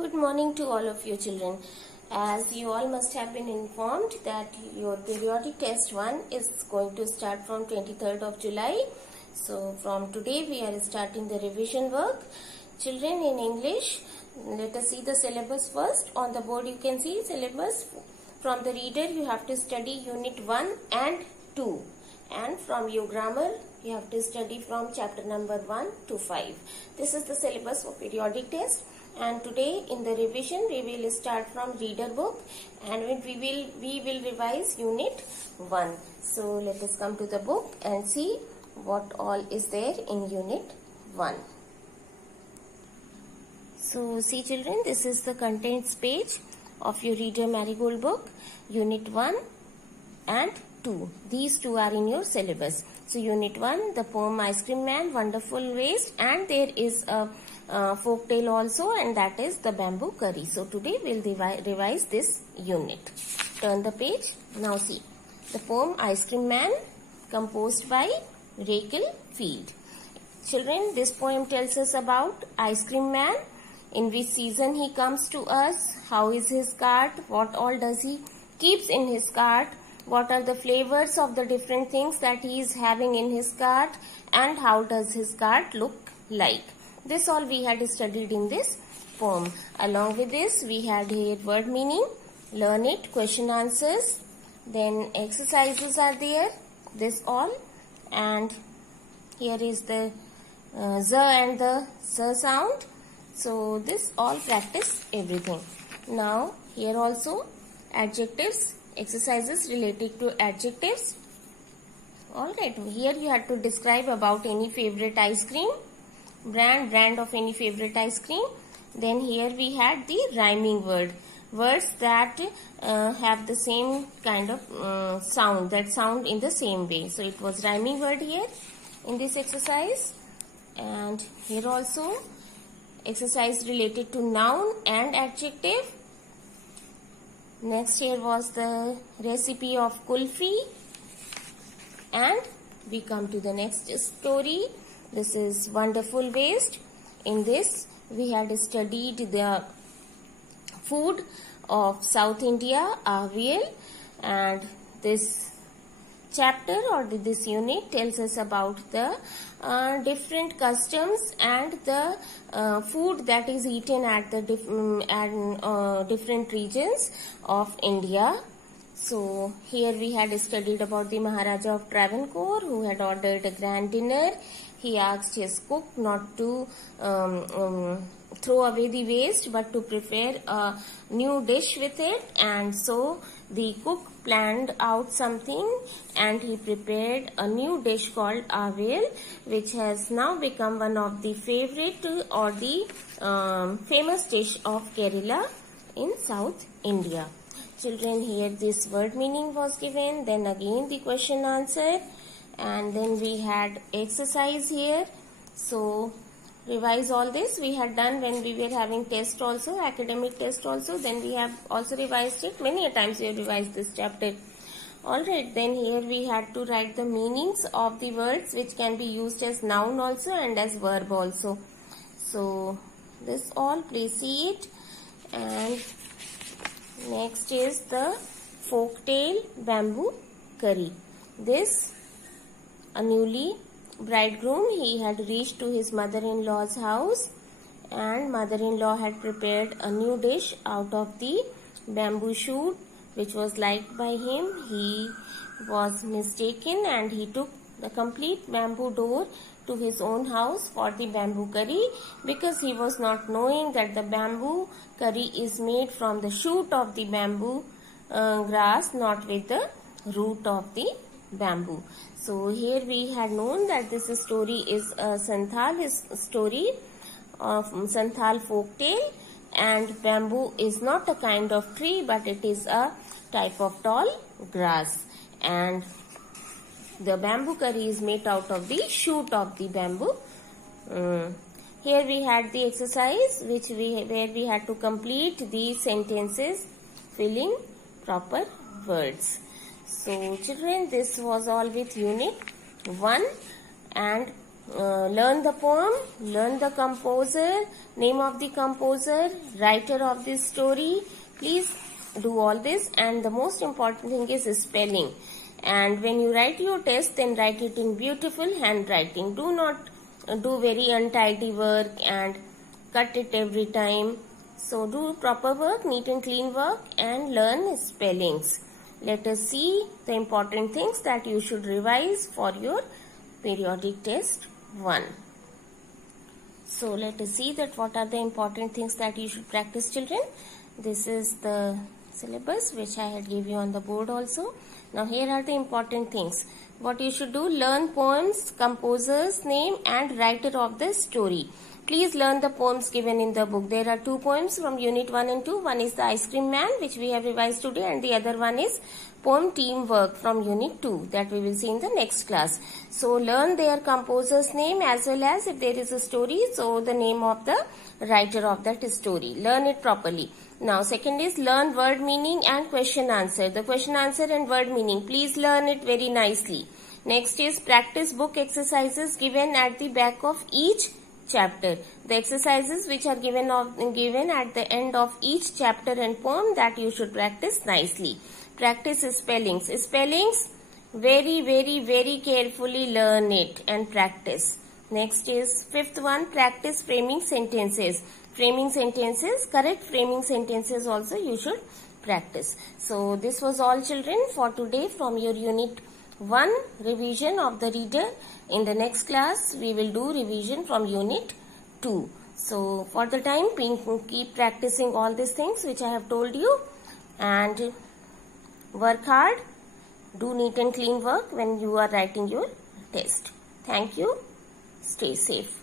Good morning to all of you children. As you all must have been informed that your periodic test 1 is going to start from 23rd of July. So from today we are starting the revision work. Children, in English, let us see the syllabus first. On the board you can see syllabus. From the reader you have to study unit 1 and 2. And from your grammar you have to study from chapter number 1 to 5. This is the syllabus for periodic test. And today in the revision we will start from reader book and we will revise unit 1. So let us come to the book and see what all is there in unit 1. So see children, this is the contents page of your Reader Marigold book, unit 1 and 2. These two are in your syllabus. So unit 1, the poem Ice Cream Man, Wonderful Waste, and there is a folk tale also, and that is the bamboo curry. So today we'll revise this unit. Turn the page. Now see the poem Ice Cream Man, composed by Raquel Field. Children, this poem tells us about Ice Cream Man, in which season he comes to us, how is his cart, what all does he keeps in his cart, what are the flavors of the different things that he is having in his cart, and how does his cart look like. This all we had studied in this poem. Along with this, we had here word meaning, learn it, question answers, then exercises are there, this all, and here is the z and the s sound. So this all practice everything. Now here also adjectives, exercises related to adjectives. Alright, here you have to describe about any favorite ice cream, brand of any favorite ice cream. Then here we had the rhyming words that have the same kind of sound, that sound in the same way. So it was rhyming word here in this exercise. And here also exercise related to noun and adjective. Next here was the recipe of kulfi, and we come to the next story. This is Wonderful Waste. In this we had studied the food of South India, Avial, and this chapter or this unit tells us about the different customs and the food that is eaten at the different regions of India. So here we had studied about the Maharaja of Travancore, who had ordered a grand dinner. He asked his cook not to throw away the waste but to prepare a new dish with it, and so the cook planned out something and he prepared a new dish called avel, which has now become one of the favorite or the famous dish of Kerala in South India. Children, here this word meaning was given, then again the question answer, and then we had exercise here. So revise all this we had done when we were having test also, academic test also. Then we have also revised it many a times. We have revised this chapter. Alright, then here we had to write the meanings of the words which can be used as noun also and as verb also. So this all, please see it. And next is the folk tale bamboo curry. This, a newly bridegroom, he had reached to his mother-in-law's house, and mother-in-law had prepared a new dish out of the bamboo shoot which was liked by him. He was mistaken and he took the complete bamboo door to his own house for the bamboo curry, because he was not knowing that the bamboo curry is made from the shoot of the bamboo grass, not with the root of the bamboo. So here we had known that this story is a Santhal story of Santhal folk tale, and bamboo is not a kind of tree but it is a type of tall grass, and the bamboo curry is made out of the shoot of the bamboo. Here we had the exercise where we had to complete the sentences filling proper words. So children, this was all with unit 1, and learn the poem, learn the composer, name of the composer, writer of this story. Please do all this, and the most important thing is spelling. And when you write your test, then write it in beautiful handwriting. Do not do very untidy work and cut it every time. So do proper work, neat and clean work, and learn spellings. Let us see the important things that you should revise for your periodic test 1. So let us see that what are the important things that you should practice, children. This is the syllabus which I had given you on the board also. Now here are the important things. What you should do: learn poems, composer's name and writer of the story. Please learn the poems given in the book. There are 2 poems from Unit 1 and 2. One is The Ice Cream Man, which we have revised today, and the other one is Poem Teamwork from Unit 2, that we will see in the next class. So learn their composer's name, as well as if there is a story, so the name of the writer of that story. Learn it properly. Now second is learn word meaning and question answer. The question answer and word meaning, please learn it very nicely. Next is practice book exercises given at the back of each chapter. The exercises which are given at the end of each chapter and poem, that you should practice nicely. Practice spellings. Spellings, very carefully learn it and practice. Next is 5th one, practice framing sentences. Framing sentences, correct framing sentences also you should practice. So this was all, children, for today from your Unit 1 revision of the reader. In the next class we will do revision from Unit 2. So for the time, keep practicing all these things which I have told you, and work hard. Do neat and clean work when you are writing your test. Thank you. Stay safe.